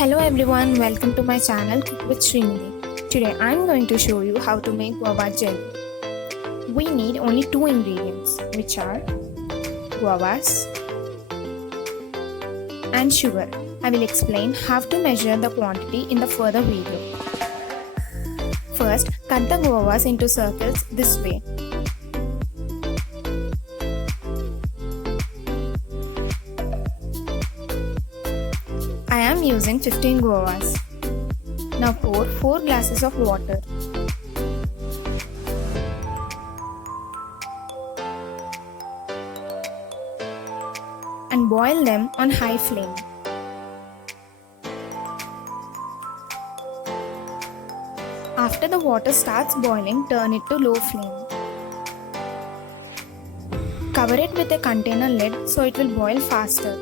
Hello everyone, welcome to my channel Cook with Srinidhi. Today I am going to show you how to make guava jelly. We need only two ingredients, which are guavas and sugar. I will explain how to measure the quantity in the further video. First, cut the guavas into circles this way. I am using 15 guavas. Now pour 4 glasses of water. And boil them on high flame. After the water starts boiling, turn it to low flame. Cover it with a container lid so it will boil faster.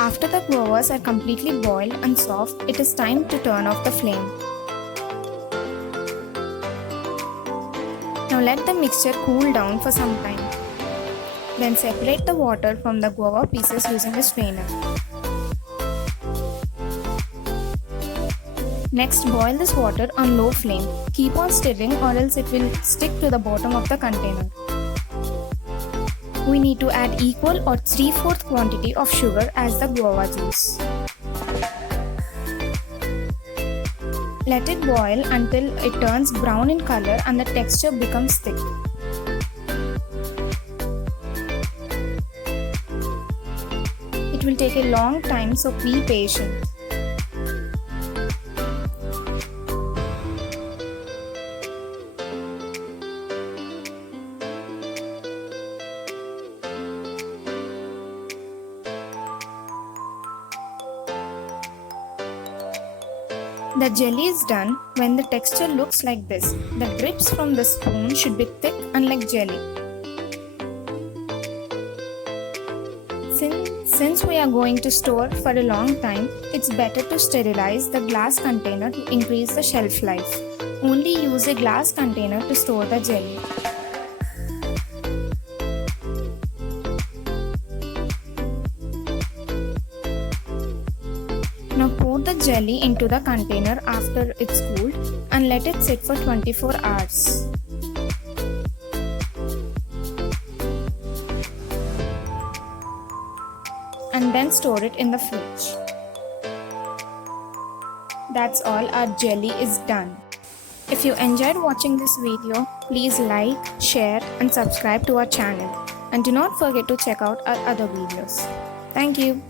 After the guavas are completely boiled and soft, it is time to turn off the flame. Now let the mixture cool down for some time. Then separate the water from the guava pieces using a strainer. Next, boil this water on low flame. Keep on stirring or else it will stick to the bottom of the container. We need to add equal or 3/4 quantity of sugar as the guava juice. Let it boil until it turns brown in color and the texture becomes thick. It will take a long time, so be patient. The jelly is done when the texture looks like this. The drips from the spoon should be thick and like jelly. Since we are going to store for a long time, it's better to sterilize the glass container to increase the shelf life. Only use a glass container to store the jelly. Now pour the jelly into the container after it's cooled and let it sit for 24 hours. And then store it in the fridge. That's all, our jelly is done. If you enjoyed watching this video, please like, share and subscribe to our channel. And do not forget to check out our other videos. Thank you.